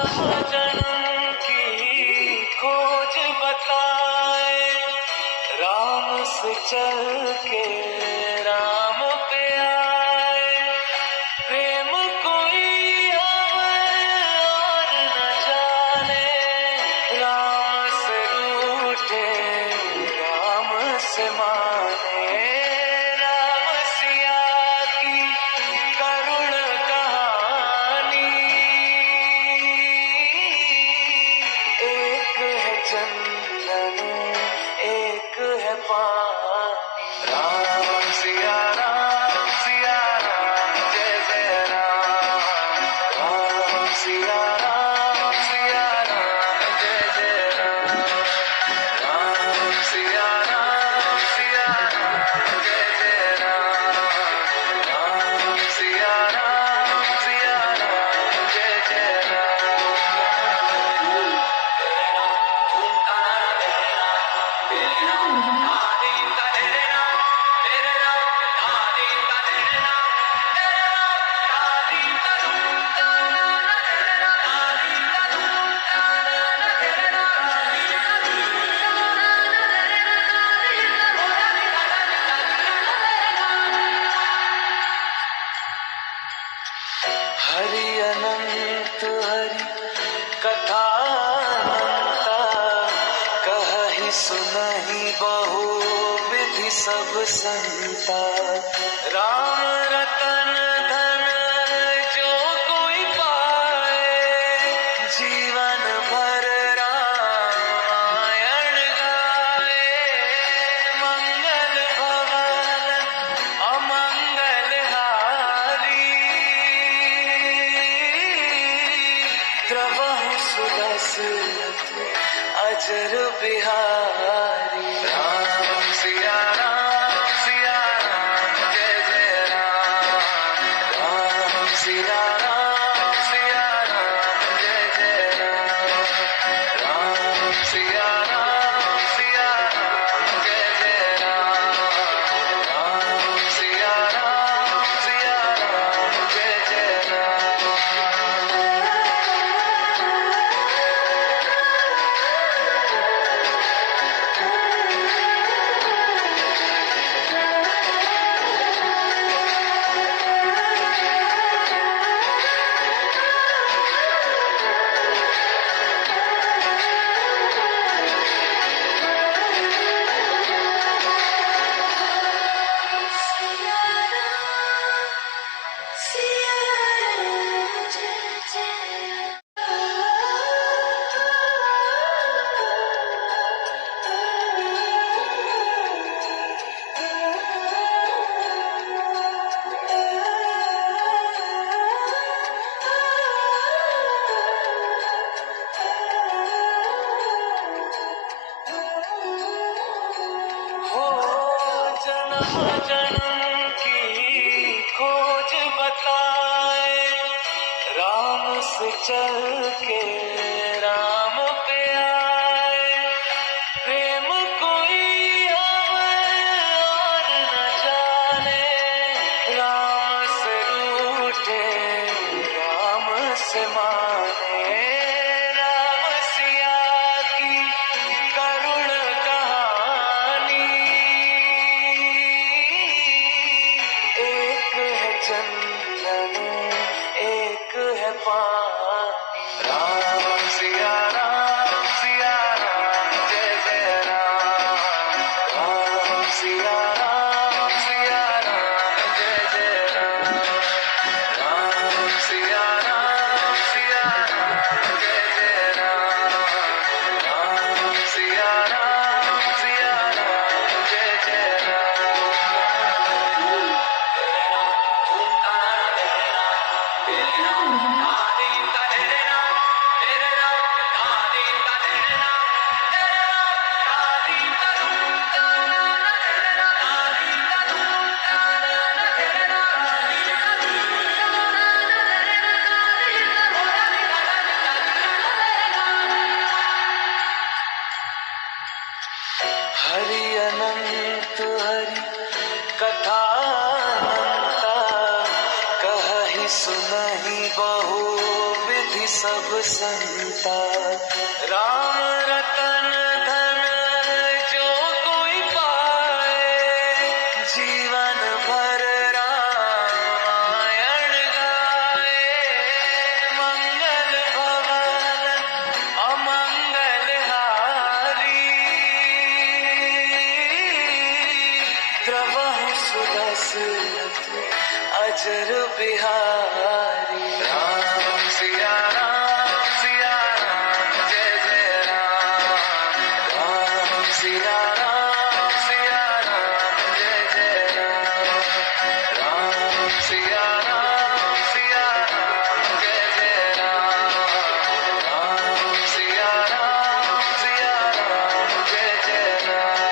जन्म की खोज बताए, राम से चल के राम पे आए। प्रेम कोई हमें और न जाने, राम से रूठे राम से माने। राम सिया की करुण कहानी, एक है चंदन एक है पानी। राम सिया राम, जय जय राम। राम सिया राम, जय जय राम। राम सिया राम, जय जय राम। राम सिया राम, जय जय राम। हरि अनंत हरि कथा अनंता, कहहि सुनहि बहु विधि सब संता। राम रतन धन जो कोई पाए, जीवन भर रामायण गाए। मंगल भवन अमंगल हारी, द्रवहु सुदशरथ अजर बिहारी। राम सिया राम, जय जय राम। राम सिया राम, जय जय राम। राम सिया राम, जय जय राम। राम सिया राम, जय जय राम। जन्म की खोज बताए, राम से चल के राम पे आए। प्रेम कोई हमें और न जाने, राम से रूठे राम से माने। राम सिया की करुण कहानी, एक है चंदन एक है पानी। राम सिया राम, जय जय राम। राम सिया राम, जय जय राम। राम सिया राम, जय जय राम। राम सिया राम, जय जय राम। हरि अनंत हरि कथा अनंता, कहहि सुनहि बहु विधि सब संता। राम रतन धन जो कोई पाए, जीवन भर रामायण गाए। मंगल भवन अमंगल हारी, द्रवहु सुदशरथ अजर बिहारी। राम सिया राम जय जय राम। राम सिया राम जय जय राम। राम सिया राम जय जय राम। राम सिया राम जय जय राम।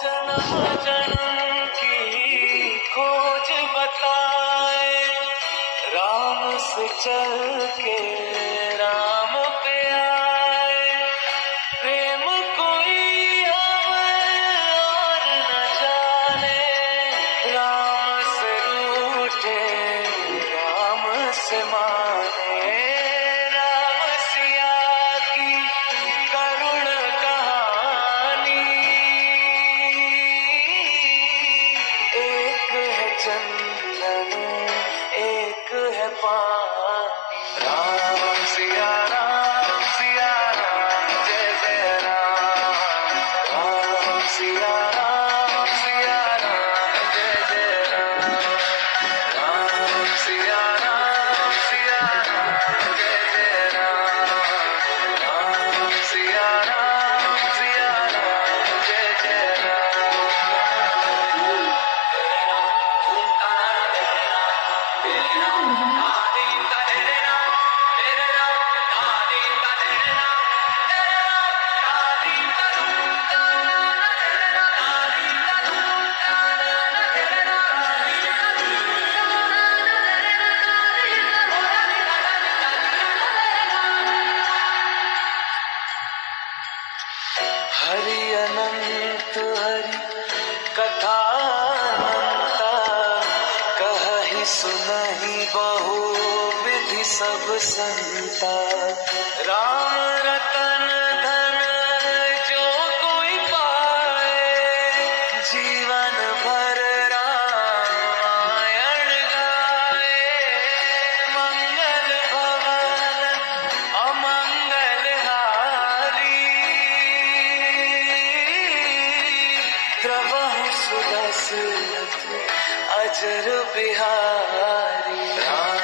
जन्म जन्म की खोज बताए, राम से चल के राम पे आए। प्रेम कोई हमें और न जाने, राम से रूठे राम से माने। राम सिया की करुण कहानी, एक है चंदन एक है पानी। राम सिया राम जय जय राम। राम सिया राम जय जय राम। राम सिया राम जय जय राम। राम सिया राम जय जय राम। हरि अनंत हरि कथा अनंता, कहहि सुनहि बहु विधि सब संता। राम रतन धन जो कोई पाए, जीवन भर रामायण गाए। मंगल भवन अमंगल हारी, द्रवहु सुदशरथ अजर बिहारी। राम